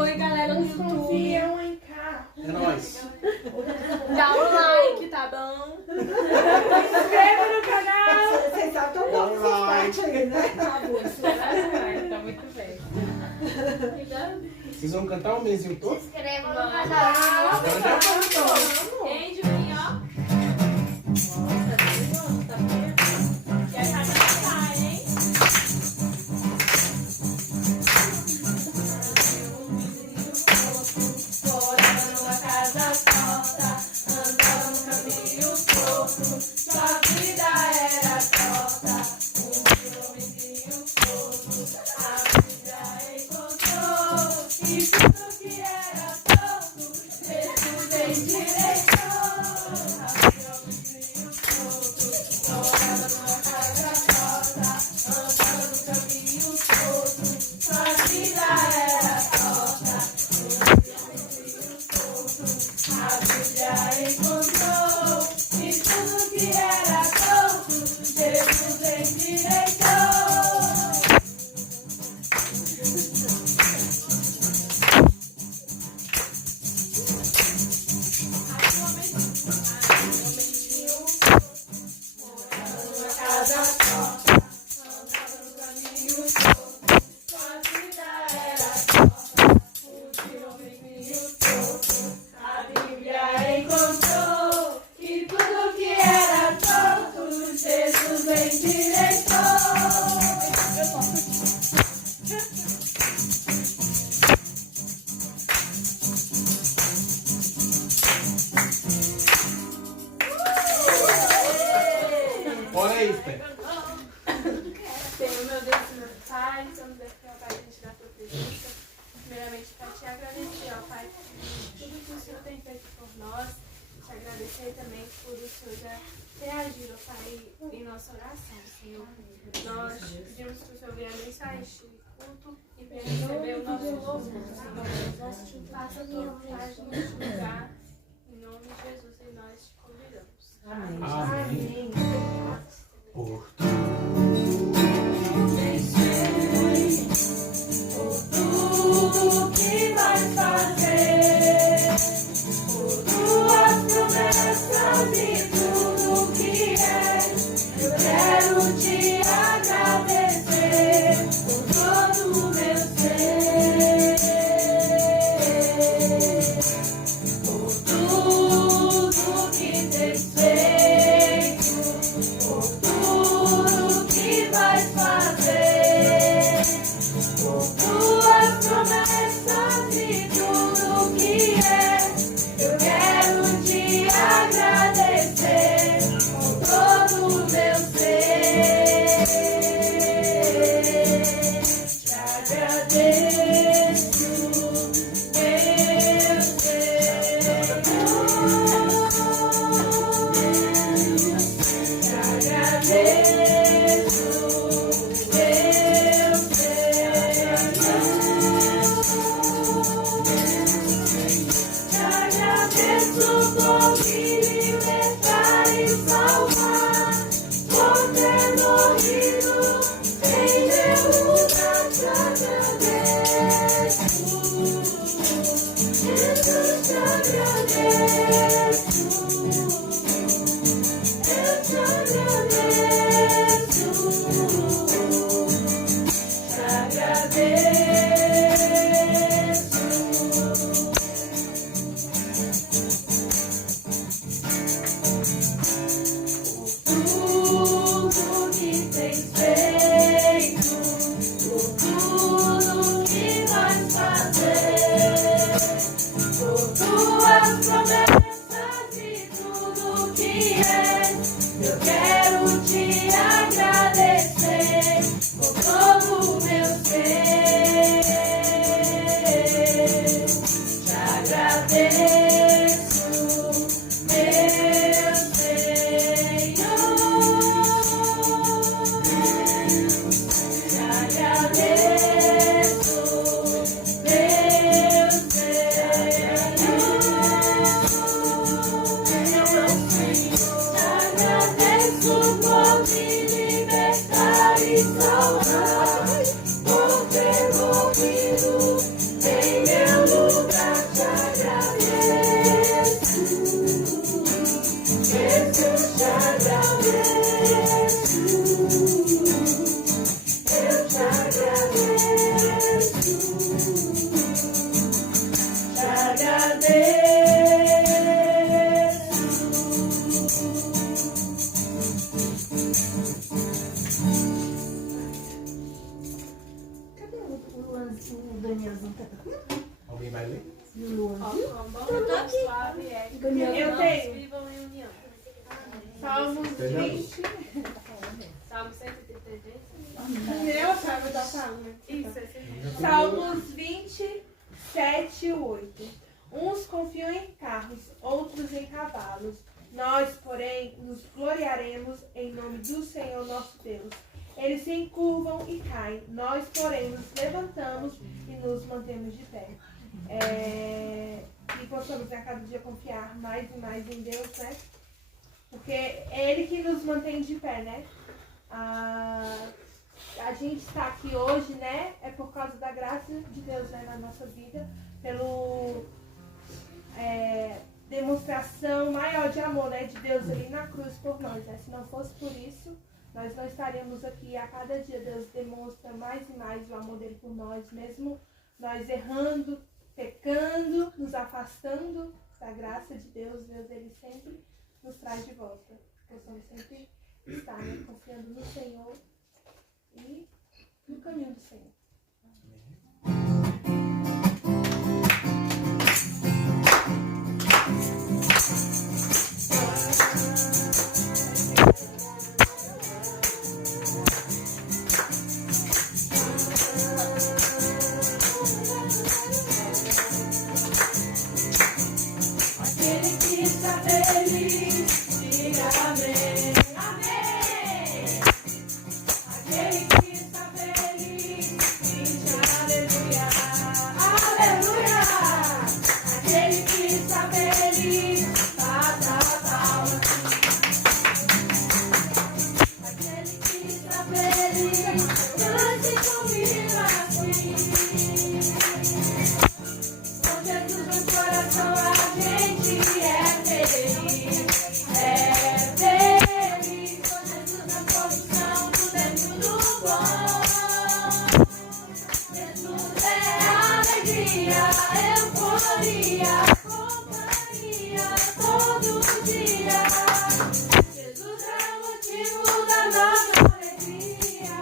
Oi, galera do YouTube. Confiam em cá. É nóis. Dá um like, tá bom? Se inscreva no canal. Vocês já estão dando essas partes aí, né? Tá muito bem. Vocês vão cantar o mesinho todo? Inscreva no canal. Agora já cantou. Hein, Julinho, ó. E a casa tá, hein? Morava numa casa torta, andava no caminho torto. Sua vida era torta, um vizinho torto. A vida encontrou e tudo que era torto, Jesus endireitou. Havia um vizinho torto, morava numa casa torta, andava no caminho torto. Sua vida era torta. A Bíblia encontrou e tudo que era torto, Jesus endireitou. Morava numa casa torta, andava no caminho torto. Sua vida era torta, o vizinho torto. A Bíblia encontrou que tudo que era torto, Jesus endireitou. Olha aí, Fê. Senhor, meu Deus e meu Pai, estamos aqui, ó Pai, diante da tua presença. Primeiramente, para te agradecer, ó Pai, por tudo que o Senhor tem feito por nós. Te agradecer também por o Senhor já ter agido, ó Pai, em nossa oração, Senhor. Nós pedimos que o Senhor venha abençoar este culto e venha receber o nosso louvor, Senhor. Faça a tua vontade neste lugar. Em nome de Jesus, e nós te convidamos. Amém. Por Tudo que vais fazer, por tuas promessas e tudo que és, eu quero te agradecer por todo o meu ser, por tudo que tens feito, por tudo que vais fazer, por tuas promessas e tudo que és, eu quero te agradecer com todo o meu ser. Te agradeço, meu Senhor. Te agradeço, meu Te agradeço por me libertar e salvar, por ter morrido em meu lugar. Te agradeço, Jesus, te agradeço, eu te agradeço, te agradeço. Tudo que tens feito, por tudo que vais fazer, por tuas promessas e tudo que és, eu quero te agradecer por todo o meu ser. O Danielzão tá aqui. Alguém vai ler? E o Luan. Ó, com bom suave é que Eu irmãos tenho. vivam em união. Salmos 20. Salmo 133. Meu, sabe da palma. Isso, esse aqui. Salmos 27 e 8. Uns confiam em carros, outros em cavalos. Nós, porém, nos gloriaremos em nome do Senhor nosso Deus. Eles se encurvam e caem. Nós, porém, nos levantamos e nos mantemos de pé. E possamos a cada dia confiar mais e mais em Deus, né? Porque é Ele que nos mantém de pé, né? A gente está aqui hoje, né? É por causa da graça de Deus, né? Na nossa vida. Pelo demonstração maior de amor, né? De Deus ali na cruz por nós, né? Se não fosse por isso, nós não estaríamos aqui. A cada dia Deus demonstra mais e mais o amor dele por nós, mesmo nós errando, pecando, nos afastando da graça de Deus. Deus, ele sempre nos traz de volta. Possamos sempre estar, né? Confiando no Senhor e no caminho do Senhor. Aquele que está feliz, diga amém. Amém. Aquele que está feliz, diga aleluia. Aleluia. Aquele que está feliz, bata palmas. Aquele que está feliz, cante comigo assim. Com Jesus no coração a gente é feliz. É feliz. Com Jesus na condução tudo é muito bom. Jesus é alegria, euforia, companhia todo dia. Jesus é o motivo da nossa alegria.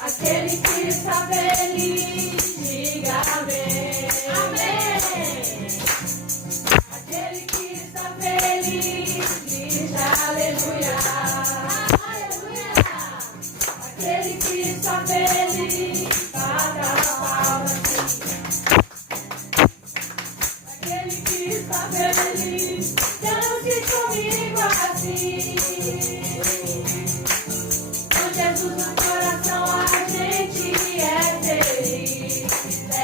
Aquele que está feliz, diga amém. Amém. Aquele que está feliz, diga aleluia. Aleluia. Aquele que está feliz, bata palmas. Aquele que está feliz, dance comigo assim. Com Jesus no coração a gente é feliz. É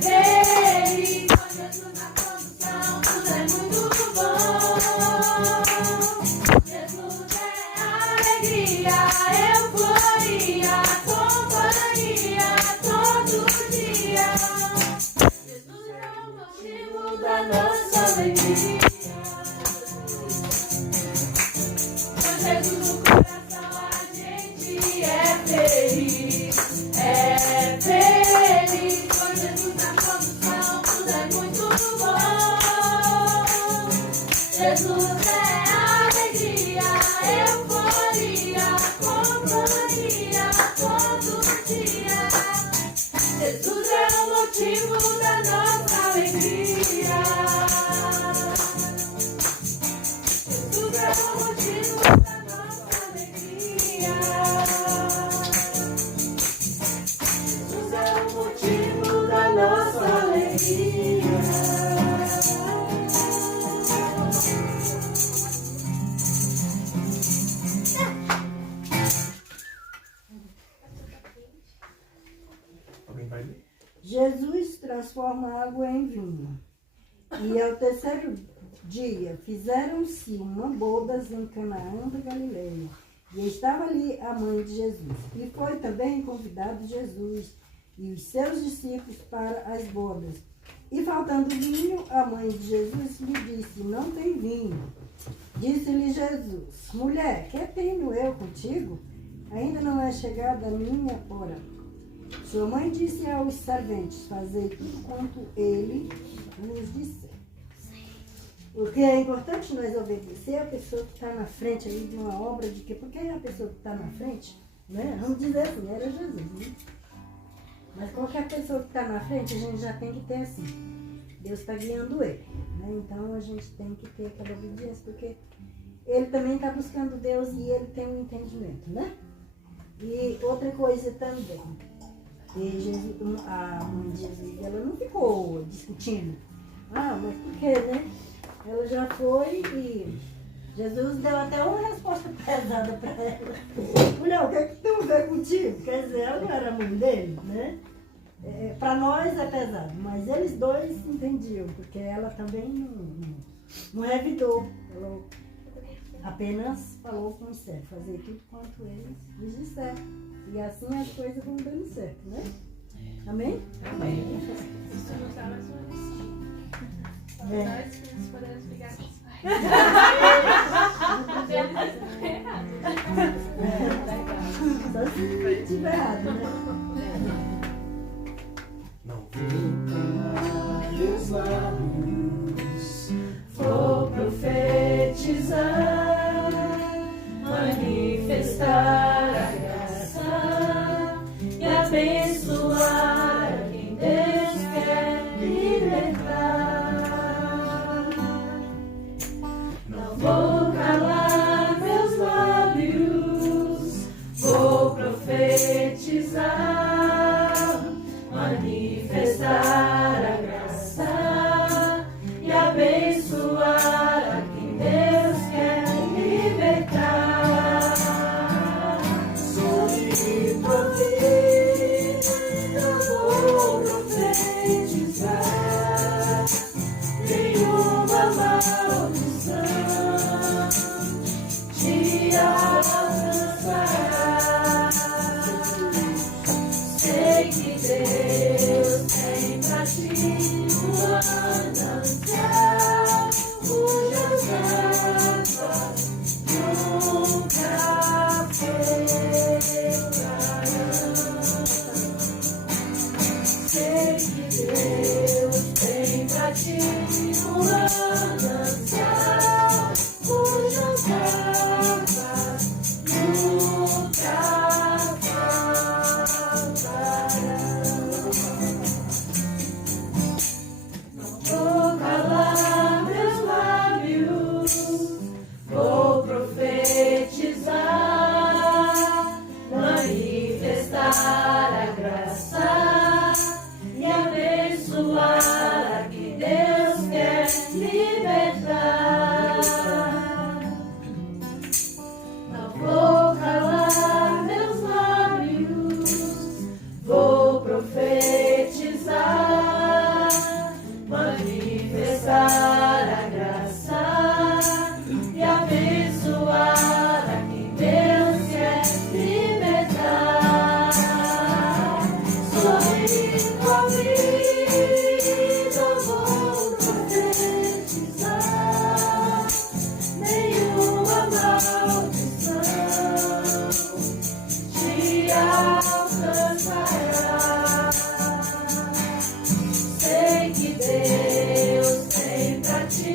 feliz. Com Jesus na condução tudo é muito bom. Jesus é alegria, euforia, companhia todo dia. Jesus é o motivo da nossa alegria. Com Jesus no coração a gente é feliz. É feliz. Com Jesus na condução tudo é muito bom. Jesus é alegria, euforia, companhia todo dia. Jesus é o motivo da nossa alegria. Jesus é o motivo da nossa alegria. Jesus é o motivo da nossa alegria. Alguém vai ler? Jesus transforma água em vinho. E ao terceiro dia fizeram-se uma bodas em Canaã da Galileia. E estava ali a mãe de Jesus. E foi também convidado Jesus e os seus discípulos para as bodas. E faltando vinho, a mãe de Jesus lhe disse: não tem vinho. Disse-lhe Jesus: mulher, que tenho eu contigo? ainda não é chegada a minha hora. Sua mãe disse aos serventes, fazei tudo quanto ele nos disser. O que é importante nós obedecer a pessoa que está na frente aí de uma obra de quê? Porque é a pessoa que está na frente, né? Vamos dizer assim, era Jesus, né? Mas qualquer pessoa que está na frente, a gente já tem que ter assim. Deus está guiando ele, né? Então a gente tem que ter aquela obediência, porque ele também está buscando Deus e ele tem um entendimento, né? E outra coisa também, a mãe de Jesus, ela não ficou discutindo. Ah, mas por quê, né? Ela já foi e Jesus deu até uma resposta pesada para ela. Mulher, o que é que tem a ver contigo? Quer dizer, ela não era mãe dele, né? Para nós é pesado, mas eles dois entendiam, porque ela também não revidou. Ela apenas falou com os servos, fazer tudo quanto eles lhes disseram. E assim as coisas vão dando certo, né? Amém? Amém. Isso nos dá mais uma lição. Nós filhos podemos brigar com os pais. Mas eles estão errados. Só se estiver errado, né? Não. Meus lábios, vou profetizar, manifestar a graça e abençoar a quem Deus quer libertar. Não vou calar meus lábios, vou profetizar, manifestar a graça e abençoar a quem Deus quer libertar. Sou livre profeta, vou profetizar, nenhuma maldição te alcançará. Sei que Deus tem pra ti um manancial, cujas águas nunca secarão. Sei que Deus tem pra ti um manancial, cujas águas nunca vou calar meus lábios, vou profetizar, manifestar a graça e abençoar a quem Deus quer libertar. Não vou calar meus lábios, vou profetizar, manifestar a graça e abençoar a quem Deus quer libertar. Sorrindo a vida, vou profetizar, nenhuma maldição te alcançará. Sei que Deus tem pra ti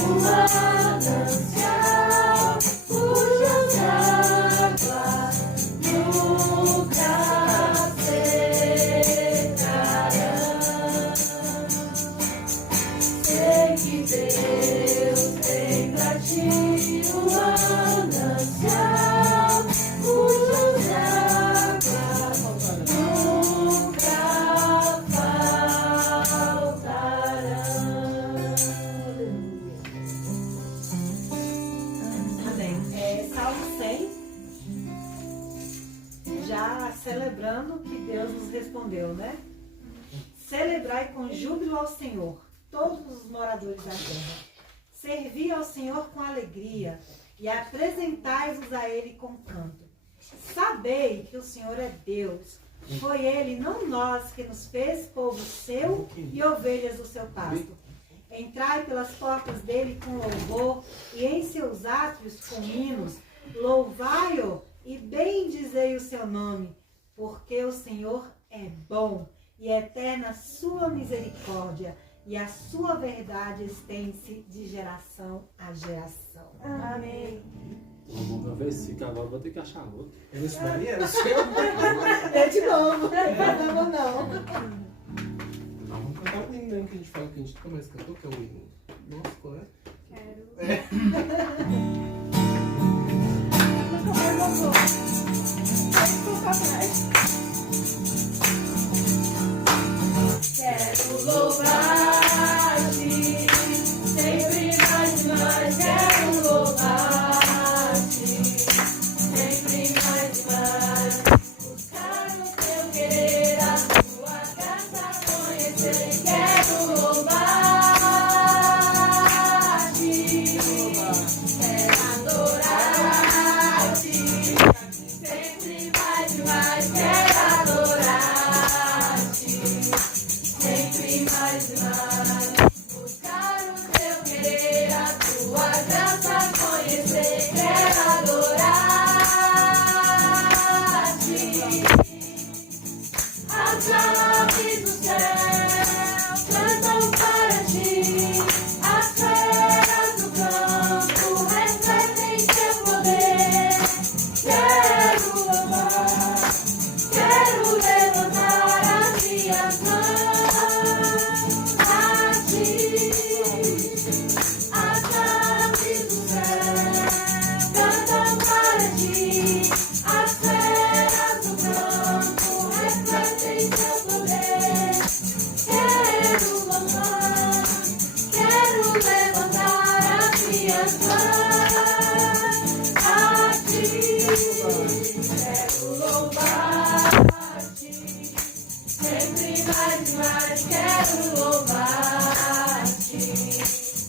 um manancial, cujas águas nunca secarão. Sei que Deus tem pra ti um manancial, cujas águas nunca Amém. Salmo 100, já celebrando que Deus nos respondeu, né? Celebrai com júbilo ao Senhor, todos os moradores da terra. Servi ao Senhor com alegria e apresentai-vos a Ele com canto. Sabei que o Senhor é Deus. Foi Ele, não nós, que nos fez povo seu e ovelhas do seu pasto. Entrai pelas portas dele com louvor e em seus átrios com hinos. Louvai-o e bendizei Bendizei o seu nome, porque o Senhor é bom e eterna a sua misericórdia, e a sua verdade estende-se de geração a geração. Amém. O meu versículo agora, vou ter que achar outro. Eu não esperaria, era o seu. É de novo, não. Não, vamos cantar o hino, né? Que a gente fala que a gente nunca mais cantou, que é o hino. Nossa, qual é? Quero louvar-te, sempre mais e mais. Quero louvar-te, sempre mais e mais. Buscar o teu querer, a tua graça conhecer. Quero louvar-te, quero adorar-te, sempre mais e mais. Quero adorar-te, sempre mais e mais. Buscar o teu querer, a tua graça conhecer. Quero adorar-te. As aves do céu cantam para ti, as feras do campo refletem teu poder. Quero louvar, quero levantar as minhas mãos a ti. As aves do céu cantam para ti, as feras do campo refletem teu poder. Quero louvar, quero levantar as minhas mãos a ti. Quero louvar-te, sempre mais e mais. Quero louvar-te,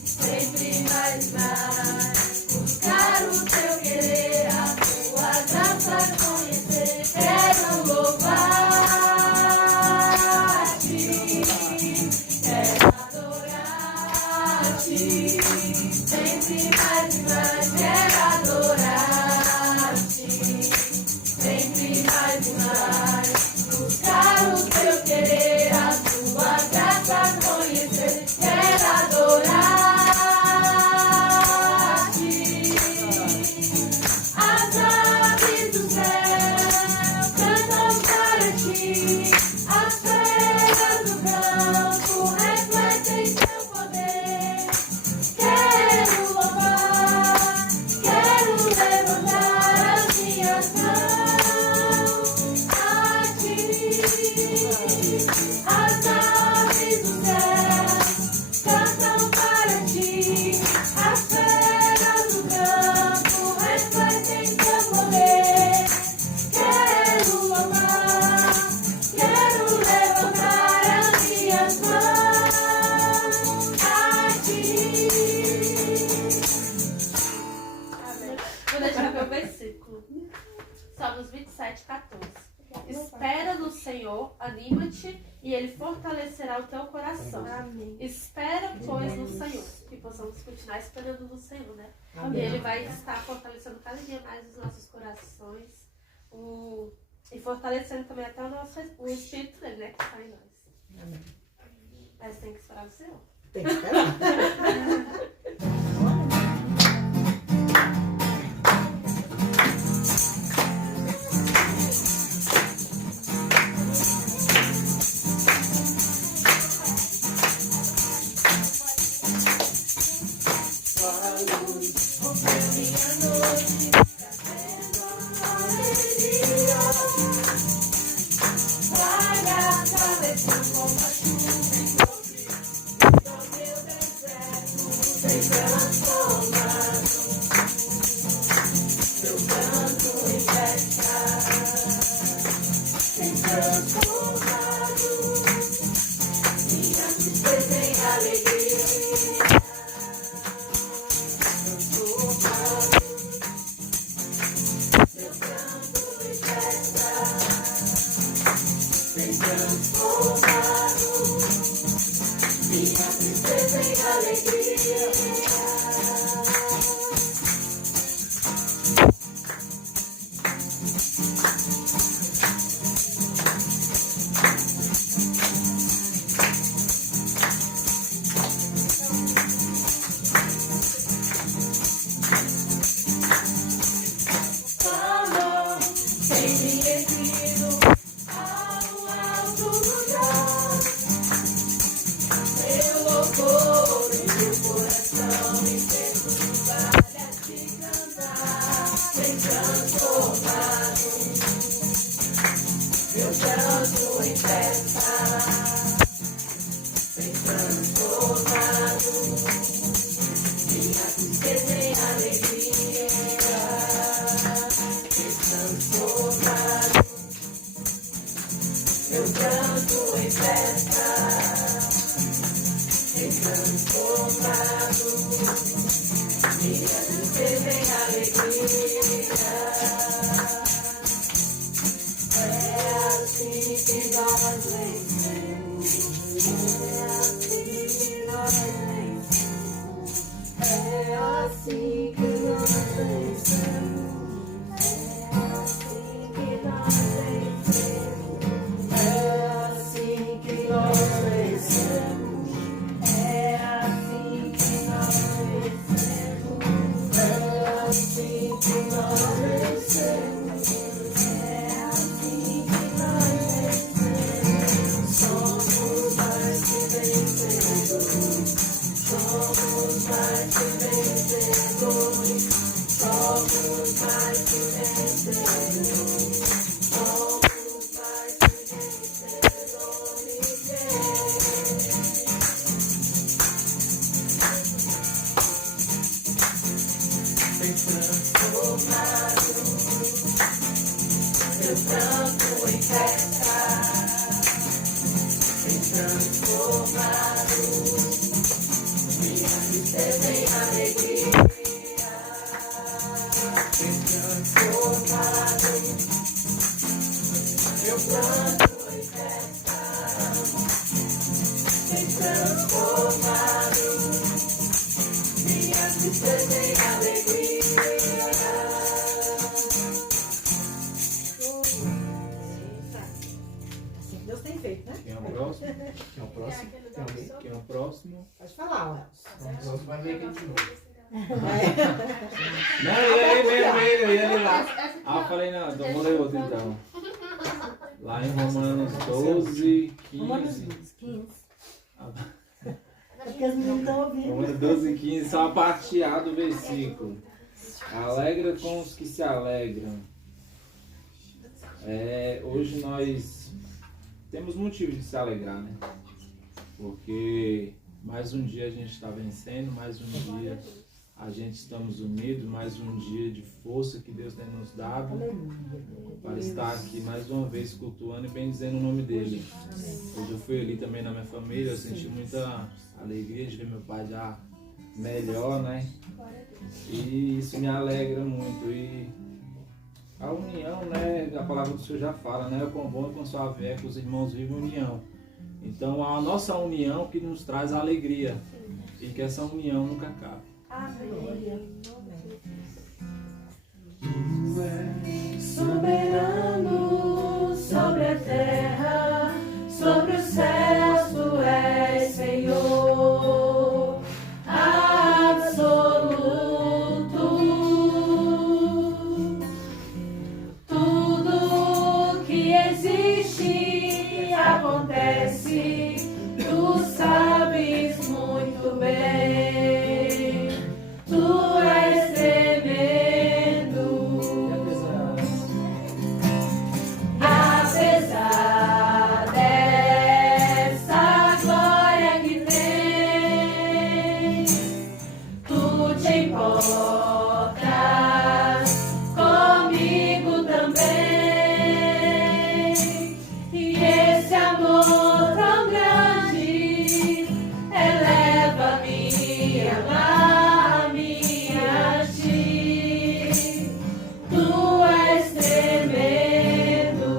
sempre mais e mais. Buscar o teu querer, a tua graça conhecer. Quero louvar-te, quero adorar-te, sempre mais e mais. Quero adorar-te, sempre mais e mais. Buscar o teu querer, a tua graça conhecer. Quero adorar-te. As aves do céu cantam para ti, as feras do campo refletem teu poder. Quero louvar, quero levantar as minhas mãos a ti. As aves do céu cantam para ti, as feras do campo refletem teu poder. Quero louvar, quero levantar as minhas mãos a ti. Vou deixar meu versículo. Salmos 27, 14. Espera no Senhor, anima-te, e Ele fortalecerá o teu coração. Amém. Espera, pois, no Senhor. Que possamos continuar esperando no Senhor, né? E Ele vai estar fortalecendo cada dia mais os nossos corações. E fortalecendo também até o Espírito dele, né? Que está em nós. Amém. Mas tem que esperar no Senhor. Tem que esperar. Assim Deus tem feito, né? Quem é o próximo? Quem é o próximo? aquele Tem alguém? Quem é o próximo? Pode falar, Welson. O próximo vai ver aqui de novo. Não, eu ia ler lá. Ah, eu falei não, então vou ler outro então. Lá em Romanos 12, 15. Romanos 15. Ah, É porque as meninas estão ouvindo. Romanos 12, 15, só a parte A do versículo. Alegra com os que se alegram. Hoje nós temos motivo de se alegrar, né? Porque mais um dia a gente está vencendo, mais um dia a gente estamos unidos, mais um dia de força que Deus tem nos dado para estar aqui mais uma vez cultuando e bendizendo o nome dele. Hoje eu fui ali também na minha família, eu senti muita alegria de ver meu pai já melhor, né? E isso me alegra muito. E a união, né? A palavra do Senhor já fala, né? O quão bom e quão suave é que os irmãos vivem união. Então a nossa união que nos traz a alegria e que essa união nunca acabe. Soberano sobre a terra, sobre os céus, tu és Senhor absoluto. Tudo que existe acontece, tu sabes muito bem. Tu és tremendo. Apesar dessa glória que tem, tu te importas comigo também. E esse amor tão grande eleva-me, amar-me a ti. Tu és tremendo.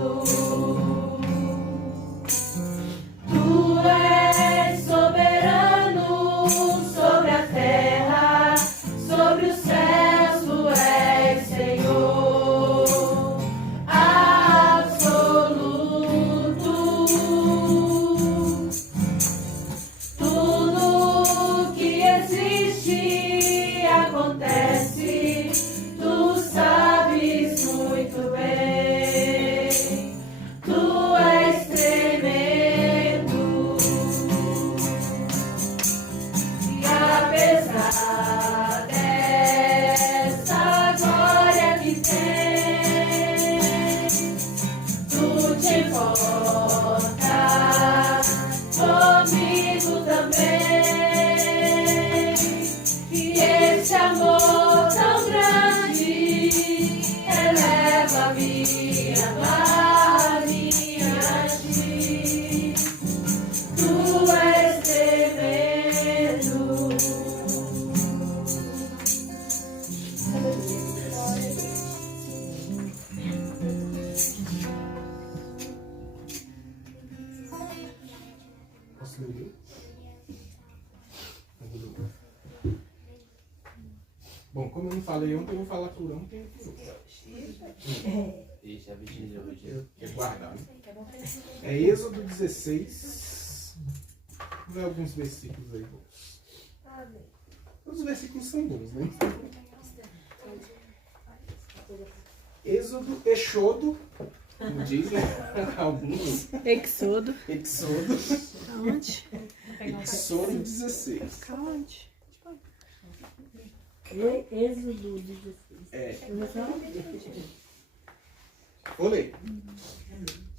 Tu és soberano sobre a terra, sobre os céus, tu és Senhor absoluto. Tudo que existe acontece, tu sabes muito bem. Tu és tremendo. E apesar dessa glória que tem, tu te importas amar-me a ti. Tu és tremendo. Posso ler? Bom, como eu não falei ontem, eu vou falar por ontem e por hoje. Ixi, a vigília hoje. É guardar, né? É Êxodo 16. Vamos ver alguns versículos aí bons. Os versículos são bons, né? Êxodo, Exodo, como dizem alguns. Exodo. Exodo. Aonde? Exodo 16. Aonde? Êxodo 16. É. Começou? Vou ler.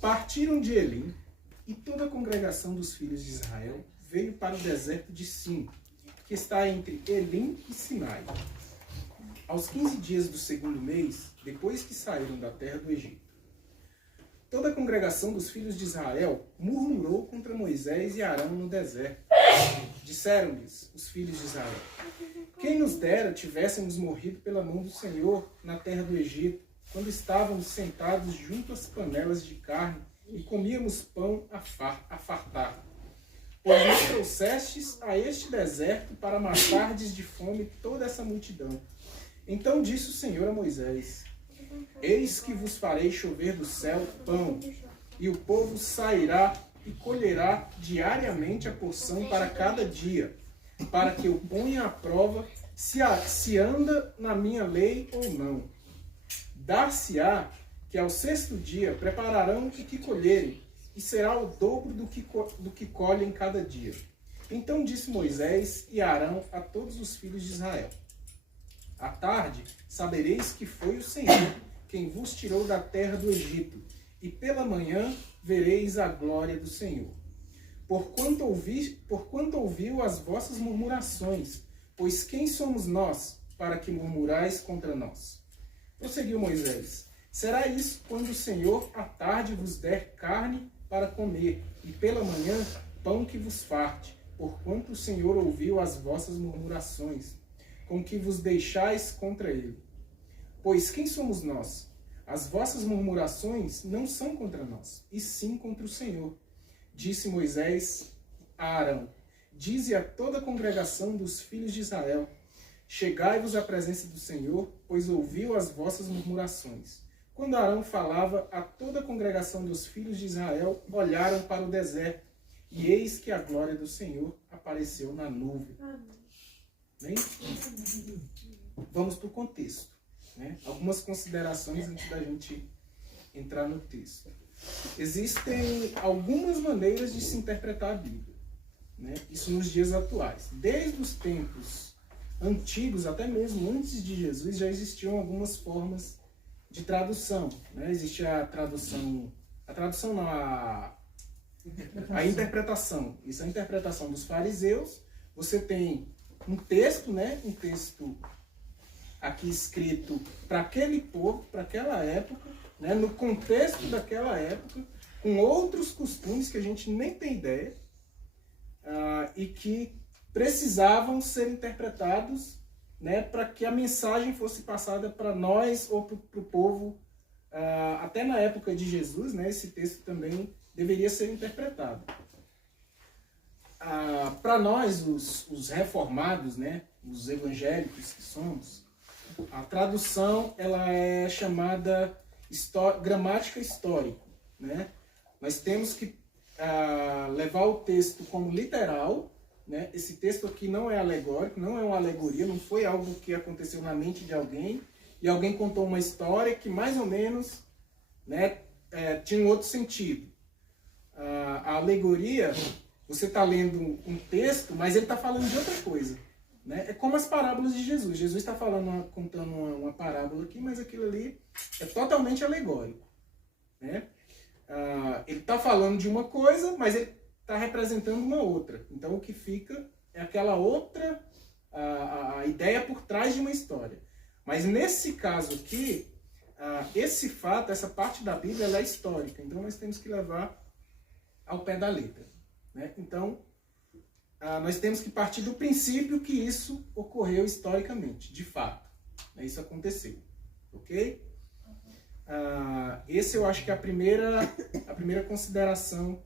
Partiram de Elim, e toda a congregação dos filhos de Israel veio para o deserto de Sim, que está entre Elim e Sinai. Aos 15 dias do segundo mês, depois que saíram da terra do Egito. Toda a congregação dos filhos de Israel murmurou contra Moisés e Arão no deserto. Disseram-lhes os filhos de Israel: quem nos dera tivéssemos morrido pela mão do Senhor na terra do Egito, quando estávamos sentados junto às panelas de carne e comíamos pão a fartar. Pois nos trouxestes a este deserto para matardes de fome toda essa multidão. Então disse o Senhor a Moisés: eis que vos farei chover do céu pão, e o povo sairá e colherá diariamente a porção para cada dia, para que eu ponha à prova se anda na minha lei ou não. Dar-se-á que ao sexto dia prepararão o que colherem, e será o dobro do que colhem cada dia. Então disse Moisés e Arão a todos os filhos de Israel: à tarde sabereis que foi o Senhor quem vos tirou da terra do Egito, e pela manhã vereis a glória do Senhor. Porquanto ouviu as vossas murmurações, pois quem somos nós para que murmurais contra nós? Prosseguiu Moisés: será isso quando o Senhor à tarde vos der carne para comer, e pela manhã pão que vos farte, porquanto o Senhor ouviu as vossas murmurações, com que vos deixais contra ele. Pois quem somos nós? As vossas murmurações não são contra nós, e sim contra o Senhor. Disse Moisés a Arão: dize a toda a congregação dos filhos de Israel: chegai-vos à presença do Senhor, pois ouviu as vossas murmurações. Quando Arão falava, a toda a congregação dos filhos de Israel olharam para o deserto, e eis que a glória do Senhor apareceu na nuvem. Bem? Vamos para o contexto, né? Algumas considerações antes da gente entrar no texto. Existem algumas maneiras de se interpretar a Bíblia, né? Isso nos dias atuais. Desde os tempos antigos, até mesmo antes de Jesus, já existiam algumas formas de tradução, né? Existe a interpretação. Isso é a interpretação dos fariseus. Você tem um texto, né? Um texto aqui escrito para aquele povo, para aquela época, né? No contexto daquela época, com outros costumes que a gente nem tem ideia, e que precisavam ser interpretados, né, para que a mensagem fosse passada para nós ou para o povo. Até na época de Jesus, né, esse texto também deveria ser interpretado. Para nós, os reformados, né, os evangélicos que somos, a tradução ela é chamada gramática histórica, né? Nós temos que levar o texto como literal, né? Esse texto aqui não é alegórico, não é uma alegoria, não foi algo que aconteceu na mente de alguém e alguém contou uma história que mais ou menos, né, tinha um outro sentido. A alegoria, você está lendo um texto, mas ele está falando de outra coisa, né? É como as parábolas de Jesus. Jesus está contando uma parábola aqui, mas aquilo ali é totalmente alegórico, né? Ele está falando de uma coisa, mas ele está representando uma outra. Então o que fica é aquela outra, a ideia por trás de uma história. Mas nesse caso aqui, esse fato, essa parte da Bíblia, ela é histórica. Então, nós temos que levar ao pé da letra, né? Então, nós temos que partir do princípio que isso ocorreu historicamente, de fato. Né? Isso aconteceu, ok? Esse eu acho que é a primeira consideração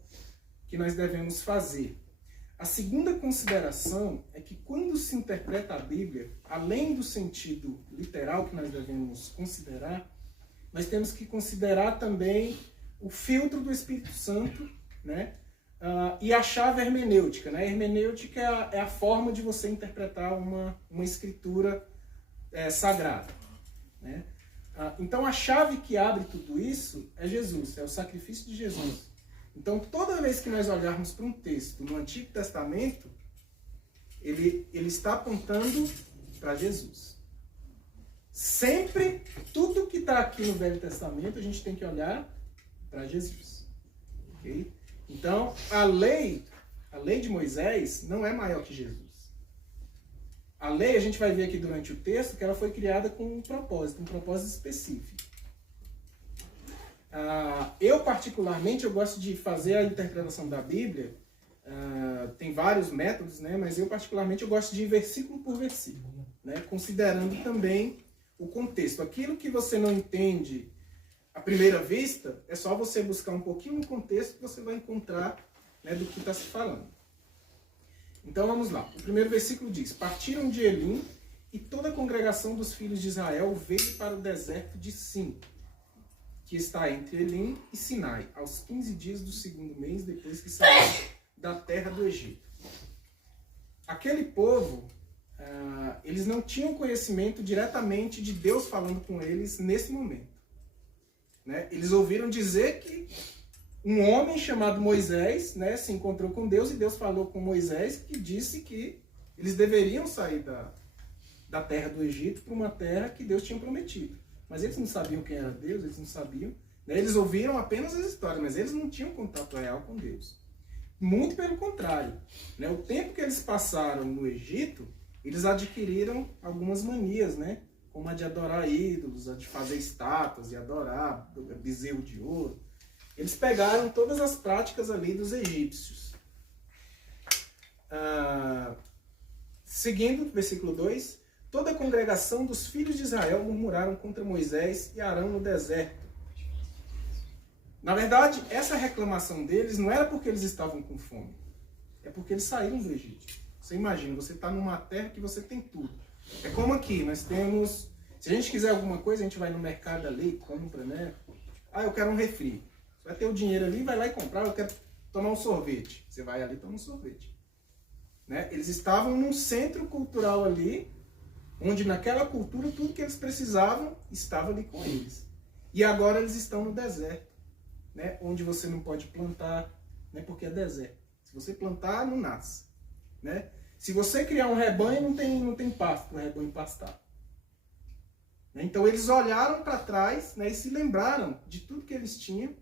que nós devemos fazer. A segunda consideração é que quando se interpreta a Bíblia, além do sentido literal que nós devemos considerar, nós temos que considerar também o filtro do Espírito Santo, né? E a chave hermenêutica. Né? A hermenêutica é a forma de você interpretar uma escritura sagrada. Né? Então a chave que abre tudo isso é Jesus, é o sacrifício de Jesus. Então toda vez que nós olharmos para um texto no Antigo Testamento, ele está apontando para Jesus. Sempre, tudo que está aqui no Velho Testamento, a gente tem que olhar para Jesus. Ok? Então, a lei de Moisés não é maior que Jesus. A lei, a gente vai ver aqui durante o texto, que ela foi criada com um propósito específico. Eu, particularmente, eu gosto de fazer a interpretação da Bíblia. Tem vários métodos, né? Mas eu, particularmente, eu gosto de ir versículo por versículo, né? Considerando também o contexto. Aquilo que você não entende à primeira vista, é só você buscar um pouquinho no contexto que você vai encontrar, né, do que está se falando. Então vamos lá. O primeiro versículo diz: partiram de Elim e toda a congregação dos filhos de Israel veio para o deserto de Sim, que está entre Elim e Sinai, aos 15 dias do segundo mês depois que saiu da terra do Egito. Aquele povo, eles não tinham conhecimento diretamente de Deus falando com eles nesse momento. Né? Eles ouviram dizer que um homem chamado Moisés, né, se encontrou com Deus e Deus falou com Moisés, que disse que eles deveriam sair da terra do Egito para uma terra que Deus tinha prometido. Mas eles não sabiam quem era Deus, eles não sabiam. Né? Eles ouviram apenas as histórias, mas eles não tinham contato real com Deus. Muito pelo contrário. Né? O tempo que eles passaram no Egito, eles adquiriram algumas manias, né? Como a de adorar ídolos, a de fazer estátuas e adorar bezerro de ouro. Eles pegaram todas as práticas ali dos egípcios. Seguindo, versículo 2, toda a congregação dos filhos de Israel murmuraram contra Moisés e Arão no deserto. Na verdade, essa reclamação deles não era porque eles estavam com fome, é porque eles saíram do Egito. Você imagina, você está numa terra que você tem tudo. É como aqui, nós temos... Se a gente quiser alguma coisa, a gente vai no mercado ali, compra, né? Eu quero um refri. Você vai ter o dinheiro ali, vai lá e comprar. Eu quero tomar um sorvete. Você vai ali e toma um sorvete. Né? Eles estavam num centro cultural ali, onde naquela cultura tudo que eles precisavam estava ali com eles. E agora eles estão no deserto, né? Onde você não pode plantar, né? Porque é deserto. Se você plantar, não nasce. Né? Se você criar um rebanho, não tem pasto para o rebanho pastar. Né? Então eles olharam para trás, né, e se lembraram de tudo que eles tinham,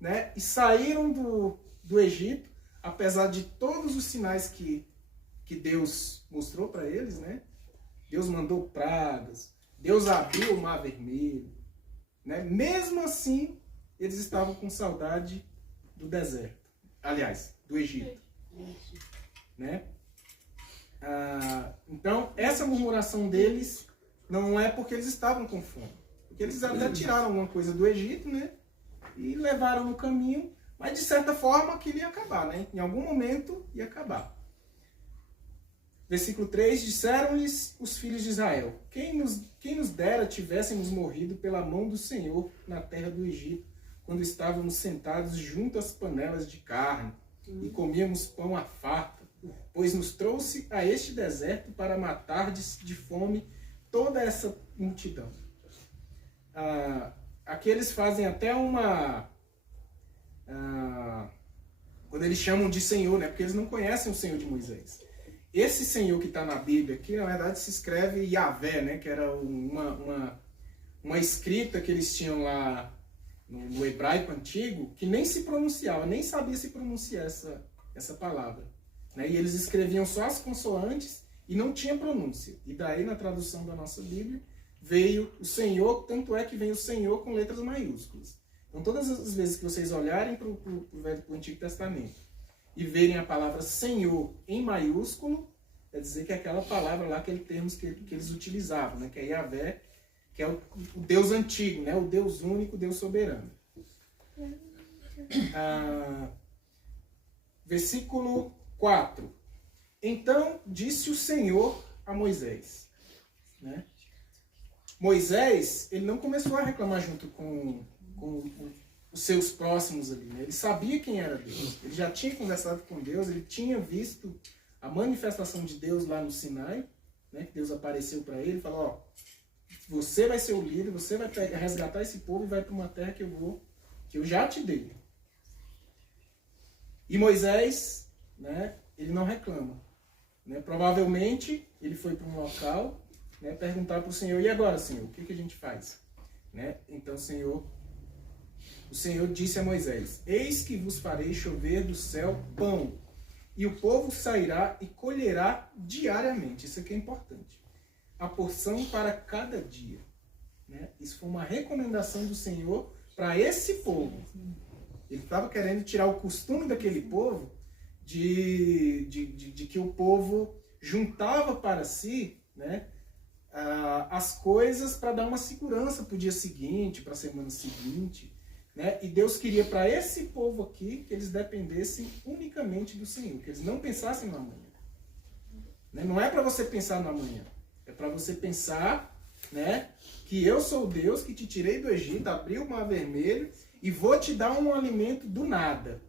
né, e saíram do Egito, apesar de todos os sinais que Deus mostrou para eles. Né? Deus mandou pragas, Deus abriu o Mar Vermelho. Né? Mesmo assim, eles estavam com saudade do deserto. Aliás, do Egito. Né? Então, essa murmuração deles não é porque eles estavam com fome. Porque eles até tiraram alguma coisa do Egito, né? E levaram no caminho, mas de certa forma aquilo ia acabar, né? Em algum momento ia acabar. Versículo 3, disseram-lhes os filhos de Israel: quem nos dera tivéssemos morrido pela mão do Senhor na terra do Egito, quando estávamos sentados junto às panelas de carne, e comíamos pão à farta, pois nos trouxe a este deserto para matar de fome toda essa multidão. Aqui eles fazem até uma... quando eles chamam de Senhor, né? Porque eles não conhecem o Senhor de Moisés. Esse Senhor que está na Bíblia aqui, na verdade, se escreve Yahvé, né? Que era uma escrita que eles tinham lá no hebraico antigo, que nem se pronunciava, nem sabia se pronunciar essa palavra. Né? E eles escreviam só as consoantes e não tinha pronúncia. E daí, na tradução da nossa Bíblia, veio o Senhor, tanto é que vem o Senhor com letras maiúsculas. Então, todas as vezes que vocês olharem para o Antigo Testamento e verem a palavra Senhor em maiúsculo, quer dizer que é aquela palavra lá, aquele termo que eles utilizavam, né? Que é Yahvé, que é o Deus antigo, né? O Deus único, o Deus soberano. Versículo 4. Então disse o Senhor a Moisés, né? Moisés, ele não começou a reclamar junto com os seus próximos ali, né? Ele sabia quem era Deus, ele já tinha conversado com Deus, ele tinha visto a manifestação de Deus lá no Sinai, né? Que Deus apareceu para ele e falou, ó, você vai ser o líder, você vai resgatar esse povo e vai para uma terra que eu já te dei. E Moisés, né, ele não reclama, né? Provavelmente ele foi para um local, né, perguntar para o Senhor, e agora, Senhor, o que a gente faz? Né? Então o Senhor disse a Moisés, eis que vos farei chover do céu pão, e o povo sairá e colherá diariamente. Isso aqui é importante. A porção para cada dia. Né? Isso foi uma recomendação do Senhor para esse povo. Ele estava querendo tirar o costume daquele povo de que o povo juntava para si, né, as coisas para dar uma segurança para o dia seguinte, para a semana seguinte. Né? E Deus queria para esse povo aqui que eles dependessem unicamente do Senhor, que eles não pensassem no amanhã. Né? Não é para você pensar no amanhã, é para você pensar, né, que eu sou o Deus que te tirei do Egito, abri o Mar Vermelho e vou te dar um alimento do nada.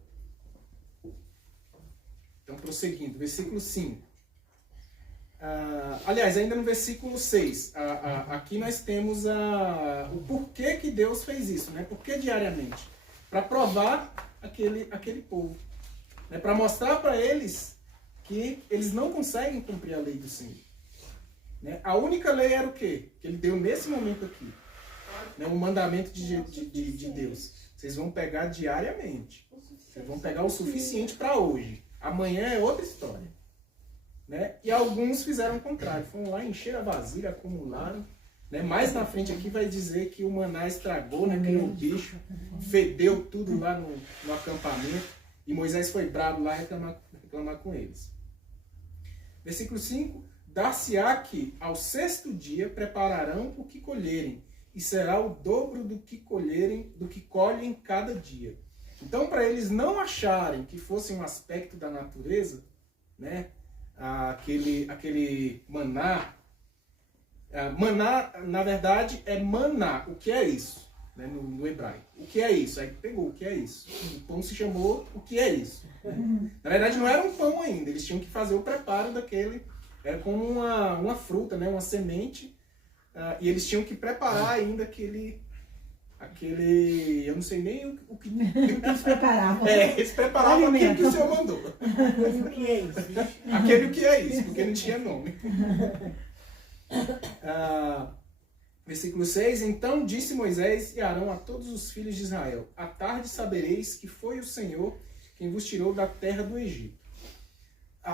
Então, prosseguindo, versículo 5. Aliás, ainda no versículo 6, aqui nós temos o porquê que Deus fez isso, né? Por que diariamente? Para provar aquele povo, né? Para mostrar para eles que eles não conseguem cumprir a lei do Senhor. Né? A única lei era o quê? Que ele deu nesse momento aqui, né? O mandamento de Deus. Vocês vão pegar diariamente. Vocês vão pegar o suficiente para hoje. Amanhã é outra história. Né? E alguns fizeram o contrário, foram lá, encheram a vasilha, acumularam. Né? Mais na frente aqui vai dizer que o maná estragou, né? Criou um bicho, fedeu tudo lá no acampamento, e Moisés foi bravo lá reclamar com eles. Versículo 5, dar-se-á que ao sexto dia prepararão o que colherem, e será o dobro do que colhem cada dia. Então, para eles não acharem que fosse um aspecto da natureza, né? Aquele maná. Maná, na verdade, é maná. O que é isso? Né, no hebraico. O que é isso? Aí pegou, o que é isso? O pão se chamou, o que é isso? Né? Na verdade, não era um pão ainda. Eles tinham que fazer o preparo daquele. Era como uma fruta, né, uma semente. E eles tinham que preparar ainda aquele... eu não sei nem o que Eles preparavam. eles preparavam aquilo que o Senhor mandou. O que é isso? Aquele o que é isso, porque não tinha nome. Versículo 6. Então disse Moisés e Arão a todos os filhos de Israel, à tarde sabereis que foi o Senhor quem vos tirou da terra do Egito.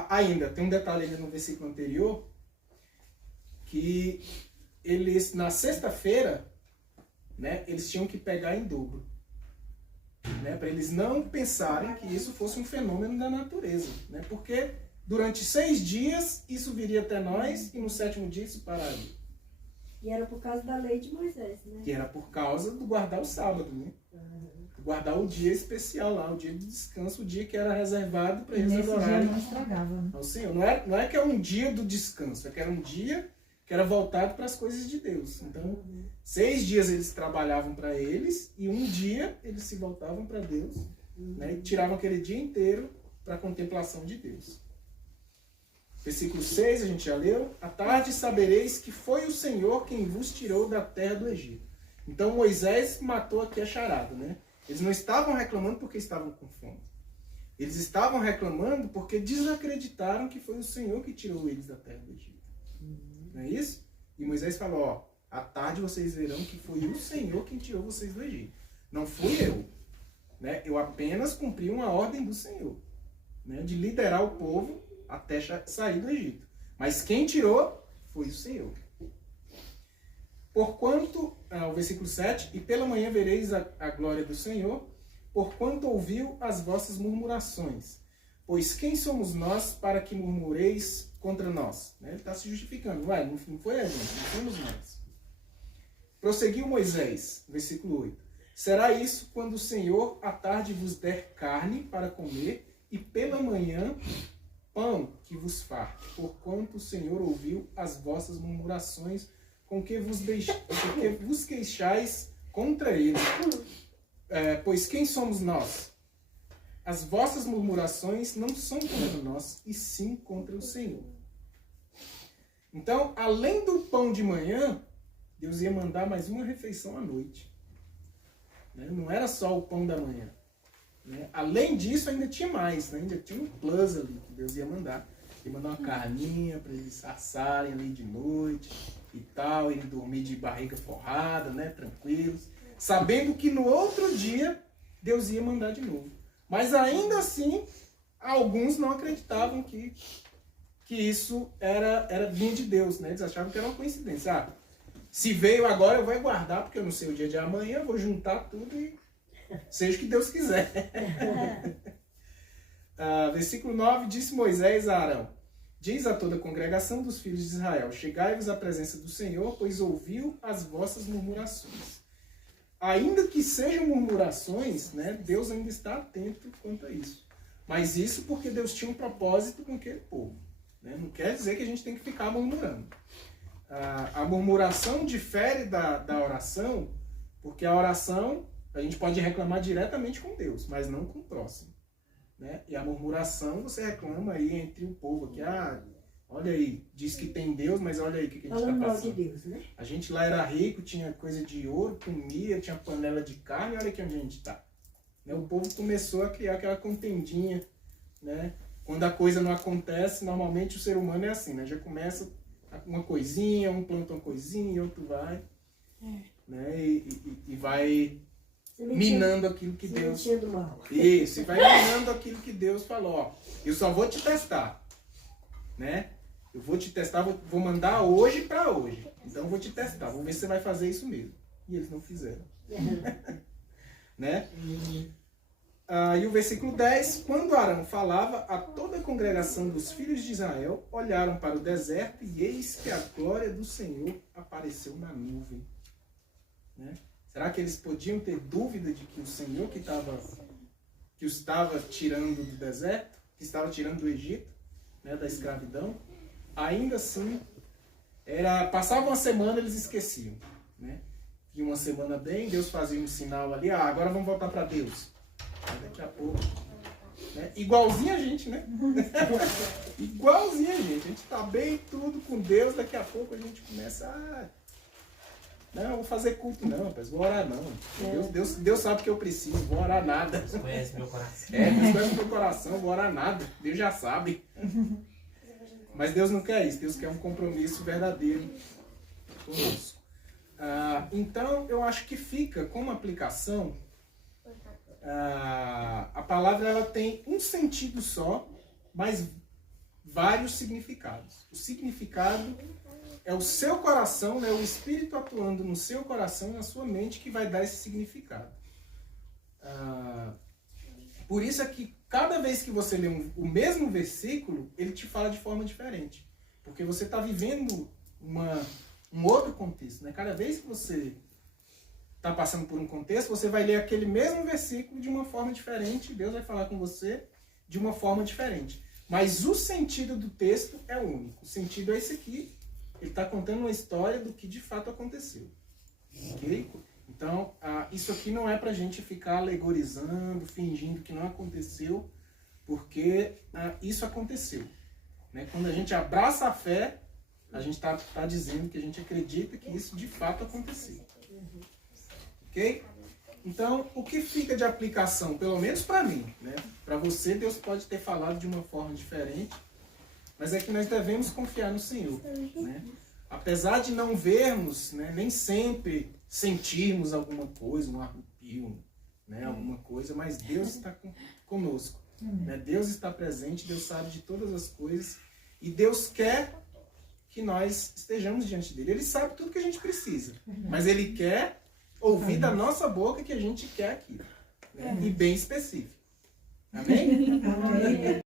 Ainda, tem um detalhe ali no versículo anterior, que eles, na sexta-feira, né, eles tinham que pegar em dobro, né, para eles não pensarem que isso fosse um fenômeno da natureza, né, porque durante 6 dias isso viria até nós e no 7º dia isso pararia. E era por causa da lei de Moisés, né? Que era por causa do guardar o sábado, né? Guardar o dia especial lá, o dia de descanso, o dia que era reservado para eles adorarem não estragava, né? ao Senhor. Não é que é um dia do descanso, é que era um dia que era voltado para as coisas de Deus. Então, 6 dias eles trabalhavam para eles e um dia eles se voltavam para Deus, né, e tiravam aquele dia inteiro para a contemplação de Deus. Versículo 6, a gente já leu. À tarde sabereis que foi o Senhor quem vos tirou da terra do Egito. Então Moisés matou aqui a charada, né? Eles não estavam reclamando porque estavam com fome. Eles estavam reclamando porque desacreditaram que foi o Senhor que tirou eles da terra do Egito. Não é isso? E Moisés falou, ó, à tarde vocês verão que foi o Senhor quem tirou vocês do Egito. Não fui eu. Né? Eu apenas cumpri uma ordem do Senhor, né, de liderar o povo até sair do Egito. Mas quem tirou foi o Senhor. Porquanto, o versículo 7, e pela manhã vereis a glória do Senhor, porquanto ouviu as vossas murmurações. Pois quem somos nós para que murmureis contra nós? Ele está se justificando. Ué, não foi a gente, não somos nós. Prosseguiu Moisés, versículo 8. Será isso quando o Senhor à tarde vos der carne para comer, e pela manhã pão que vos farte, porquanto o Senhor ouviu as vossas murmurações com que vos queixais contra ele. Pois quem somos nós? As vossas murmurações não são contra nós, e sim contra o Senhor. Então, além do pão de manhã, Deus ia mandar mais uma refeição à noite. Não era só o pão da manhã. Além disso, ainda tinha mais. Ainda tinha um plus ali que Deus ia mandar. Ia mandar uma carninha para eles assarem ali de noite e tal. E dormir de barriga forrada, tranquilos. Sabendo que no outro dia, Deus ia mandar de novo. Mas ainda assim, alguns não acreditavam que isso era vinha de Deus. Eles achavam que era uma coincidência. Se veio agora, eu vou guardar, porque eu não sei o dia de amanhã, eu vou juntar tudo e seja o que Deus quiser. Versículo 9, disse Moisés a Arão, diz a toda a congregação dos filhos de Israel, chegai-vos à presença do Senhor, pois ouviu as vossas murmurações. Ainda que sejam murmurações, Deus ainda está atento quanto a isso. Mas isso porque Deus tinha um propósito com aquele povo. Não quer dizer que a gente tem que ficar murmurando. A murmuração difere da oração, porque a oração a gente pode reclamar diretamente com Deus, mas não com o próximo. E a murmuração você reclama aí entre o povo aqui. Olha aí, diz que tem Deus, mas olha aí o que a gente está passando. De Deus, A gente lá era rico, tinha coisa de ouro, comia, tinha panela de carne, olha aqui onde a gente está. O povo começou a criar aquela contendinha. Quando a coisa não acontece, normalmente o ser humano é assim, já começa uma coisinha, um planta uma coisinha, outro vai. E vai minando aquilo que Deus... Isso, e vai minando aquilo que Deus falou. Eu só vou te testar. Eu vou te testar, vou mandar hoje para hoje. Então eu vou te testar, vou ver se você vai fazer isso mesmo. E eles não fizeram. E o versículo 10, quando Arão falava, a toda a congregação dos filhos de Israel olharam para o deserto e eis que a glória do Senhor apareceu na nuvem. Será que eles podiam ter dúvida de que o Senhor que os estava tirando do deserto, que estava tirando do Egito, da escravidão? Ainda assim, passava uma semana, eles esqueciam. E uma semana bem, Deus fazia um sinal ali, agora vamos voltar para Deus. Daqui a pouco. Igualzinho a gente, Igualzinho a gente tá bem tudo com Deus, daqui a pouco a gente começa não, vou fazer culto não, rapaz, vou orar não. Deus sabe que eu preciso, vou orar nada. Deus conhece meu coração. Deus conhece meu coração, vou orar nada. Deus já sabe. Mas Deus não quer isso, Deus quer um compromisso verdadeiro conosco. Então, eu acho que fica como aplicação, a palavra ela tem um sentido só, mas vários significados. O significado é o seu coração, o Espírito atuando no seu coração, na sua mente, que vai dar esse significado. Por isso é que cada vez que você lê o mesmo versículo, ele te fala de forma diferente. Porque você está vivendo um outro contexto. Cada vez que você está passando por um contexto, você vai ler aquele mesmo versículo de uma forma diferente. Deus vai falar com você de uma forma diferente. Mas o sentido do texto é único. O sentido é esse aqui. Ele está contando uma história do que de fato aconteceu. Ok? Então, isso aqui não é para a gente ficar alegorizando, fingindo que não aconteceu, porque isso aconteceu. Quando a gente abraça a fé, a gente está dizendo que a gente acredita que isso de fato aconteceu. Ok? Então, o que fica de aplicação, pelo menos para mim, para você, Deus pode ter falado de uma forma diferente, mas é que nós devemos confiar no Senhor. Apesar de não vermos, nem sempre sentirmos alguma coisa, um arrepio, alguma coisa, mas Deus está conosco. Deus está presente, Deus sabe de todas as coisas e Deus quer que nós estejamos diante dele. Ele sabe tudo que a gente precisa, mas ele quer ouvir da nossa boca que a gente quer aquilo, né? E bem específico. Amém? Amém.